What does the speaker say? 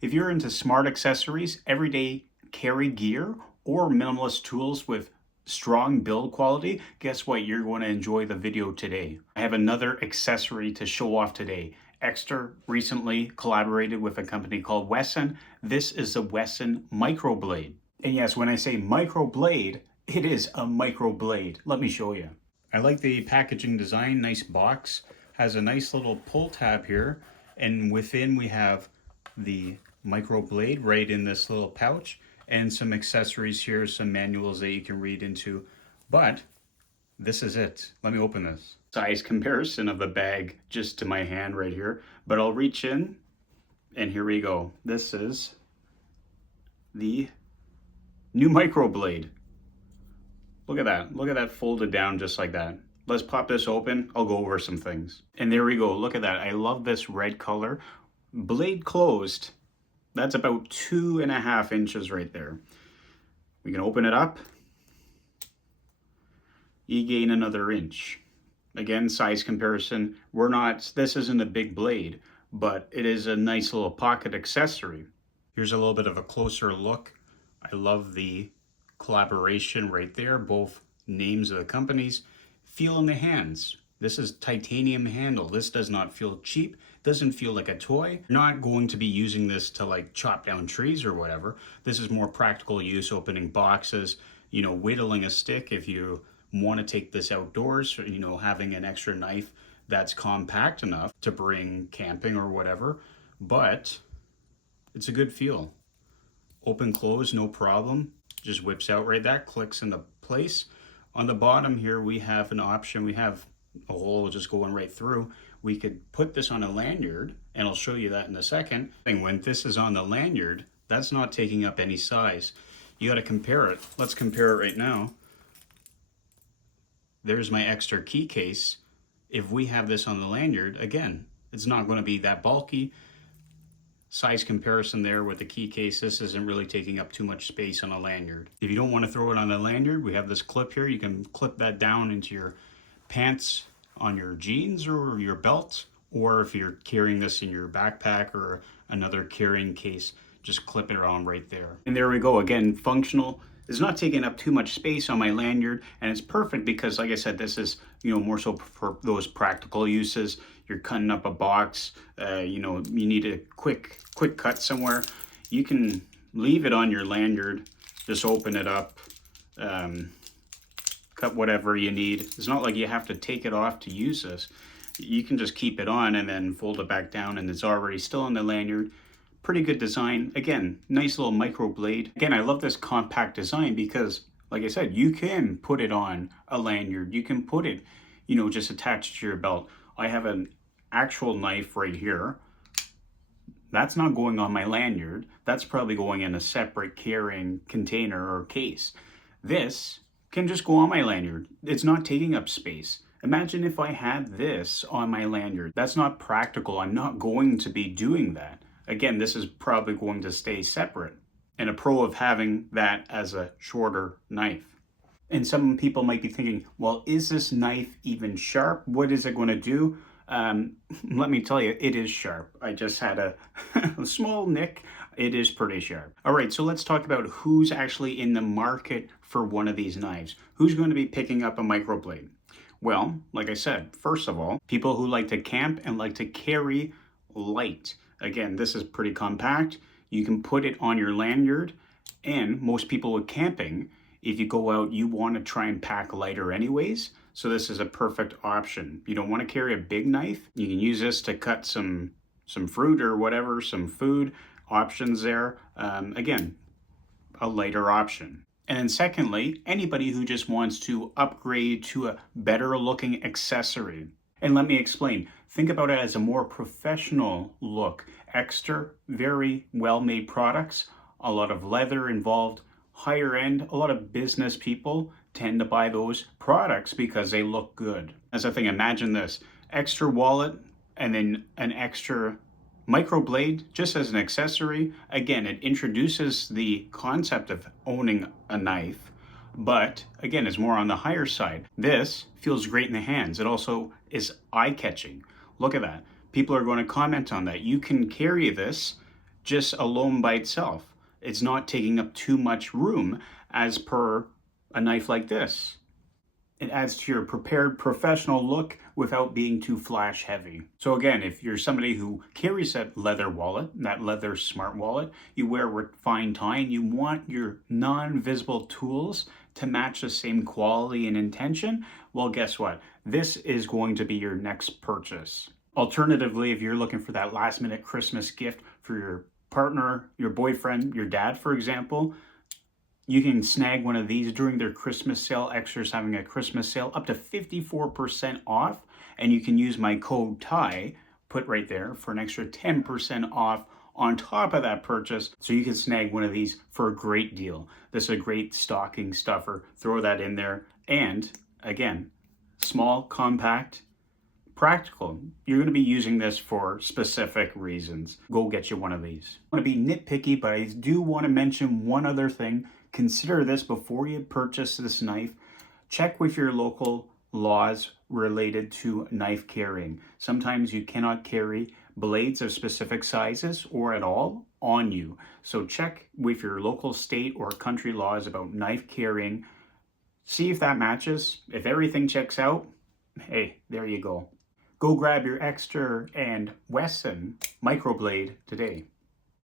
If you're into smart accessories, everyday carry gear, or minimalist tools with strong build quality, guess what? You're going to enjoy the video today. I have another accessory to show off today. Ekster recently collaborated with a company called WESN. This is the WESN Microblade. And yes, when I say microblade, it is a microblade. Let me show you. I like the packaging design, nice box. Has a nice little pull tab here. And within we have the microblade right in this little pouch. And some accessories here, some manuals that you can read into. But this is it. Let me open this. Size comparison of the bag just to my hand right here. But I'll reach in and here we go. This is the new microblade. Look at that. Look at that folded down just like that. Let's pop this open. I'll go over some things. And there we go. Look at that. I love this red color. Blade closed. That's about 2.5 inches right there. We can open it up. You gain another inch. Again, size comparison. This isn't a big blade, but it is a nice little pocket accessory. Here's a little bit of a closer look. I love the collaboration right there, both names of the companies. Feel in the hands. This is titanium handle. This does not feel cheap. Doesn't feel like a toy. You're not going to be using this to like chop down trees or whatever. This is more practical use, opening boxes, whittling a stick if you want to take this outdoors, having an extra knife that's compact enough to bring camping or whatever. But it's a good feel. Open, close, no problem. Just whips out right there, clicks into place. On the bottom here, we have an option. We have a hole just going right through. We could put this on a lanyard, and I'll show you that in a second. And when this is on the lanyard, that's not taking up any size. You got to compare it. Let's compare it right now. There's my Ekster key case. If we have this on the lanyard, again, it's not going to be that bulky. Size comparison there with the key case. This isn't really taking up too much space on a lanyard. If you don't want to throw it on the lanyard, we have this clip here. You can clip that down into your pants on your jeans or your belt, or if you're carrying this in your backpack or another carrying case, just clip it on right there. And there we go. Again, functional. It's not taking up too much space on my lanyard, and it's perfect because, like I said, this is more so for those practical uses. You're cutting up a box, you need a quick cut somewhere. You can leave it on your lanyard, just open it up, cut whatever you need. It's not like you have to take it off to use this. You can just keep it on and then fold it back down, and it's already still on the lanyard. Pretty good design. Again, nice little microblade. Again, I love this compact design because, like I said, you can put it on a lanyard. You can put it, just attached to your belt. I have an actual knife right here. That's not going on my lanyard. That's probably going in a separate carrying container or case. This can just go on my lanyard. It's not taking up space. Imagine if I had this on my lanyard. That's not practical. I'm not going to be doing that. Again, this is probably going to stay separate. And a pro of having that as a shorter knife. And some people might be thinking, well, is this knife even sharp? What is it going to do? Let me tell you, it is sharp. I just had a small nick. It is pretty sharp. All right, so let's talk about who's actually in the market for one of these knives. Who's going to be picking up a microblade? Well, like I said, first of all, people who like to camp and like to carry light. Again, this is pretty compact. You can put it on your lanyard, and most people with camping, if you go out, you want to try and pack lighter anyways. So this is a perfect option. You don't want to carry a big knife. You can use this to cut some fruit or whatever, some food options there. Again, a lighter option. And then secondly, anybody who just wants to upgrade to a better looking accessory. And let me explain. Think about it as a more professional look. Ekster, very well-made products, a lot of leather involved, higher end. A lot of business people tend to buy those products because they look good. As I think, imagine this, Ekster wallet and then an Ekster microblade just as an accessory. Again, it introduces the concept of owning a knife, but again, it's more on the higher side. This feels great in the hands. It also is eye-catching. Look at that. People are going to comment on that. You can carry this just alone by itself. It's not taking up too much room as per a knife like this. It adds to your prepared professional look without being too flash heavy. So again, if you're somebody who carries that leather wallet, that leather smart wallet, you wear refined tie and you want your non-visible tools to match the same quality and intention, well, guess what? This is going to be your next purchase. Alternatively, if you're looking for that last minute Christmas gift for your partner, your boyfriend, your dad, for example, you can snag one of these during their Christmas sale. Ekster's having a Christmas sale up to 54% off. And you can use my code TIE, put right there, for an extra 10% off on top of that purchase. So you can snag one of these for a great deal. This is a great stocking stuffer. Throw that in there. And again, small, compact, practical. You're going to be using this for specific reasons. Go get you one of these. I want to be nitpicky, but I do want to mention one other thing. Consider this before you purchase this knife. Check with your local laws related to knife carrying. Sometimes you cannot carry blades of specific sizes or at all on you. So check with your local state or country laws about knife carrying. See if that matches. If everything checks out, hey, there you go. Go grab your Ekster and WESN Microblade today.